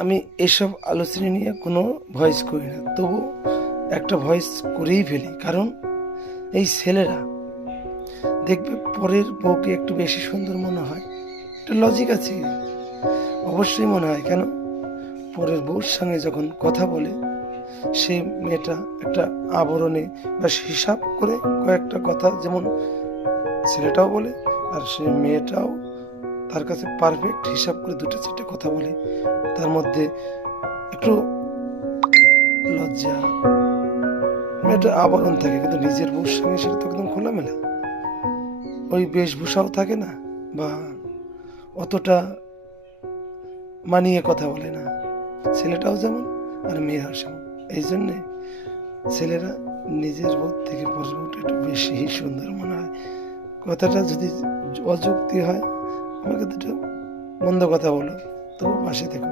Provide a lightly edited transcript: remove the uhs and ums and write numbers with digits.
আমি এসব আলোচনা নিয়ে কোনো ভয়েস করি না, তবু একটা ভয়েস করেই ফেলি। কারণ এই ছেলেরা দেখবে পরের বউকে একটু বেশি সুন্দর মনে হয়। একটা লজিক আছে, অবশ্যই মনে হয়। কেন? পরের বউর সঙ্গে যখন কথা বলে সে মেয়েটা একটা আবরণে বা হিসাব করে কয়েকটা কথা, যেমন ছেলেটাও বলে আর সে মেয়েটাও তার কাছে পারফেক্ট হিসাব করে দুটো চারটে কথা বলে। তার মধ্যে একটু লজ্জা, একটা আবরণ থাকে, কিন্তু নিজের বউর সঙ্গে সেটা তো একদম খোলামেলা। ওই বেশভূষাও থাকে না, বা অতটা মানিয়ে কথা বলে না। ছেলেটাও যেমন আর মেয়েরাও যেমন। এই জন্যে ছেলেরা নিজের বউ থেকে পরের বউটা একটু বেশি সুন্দর মনে হয়। কথাটা যদি অযুক্তি হয়, আমাকে দুটো মন্দ কথা বলো, তবু পাশে থেকো।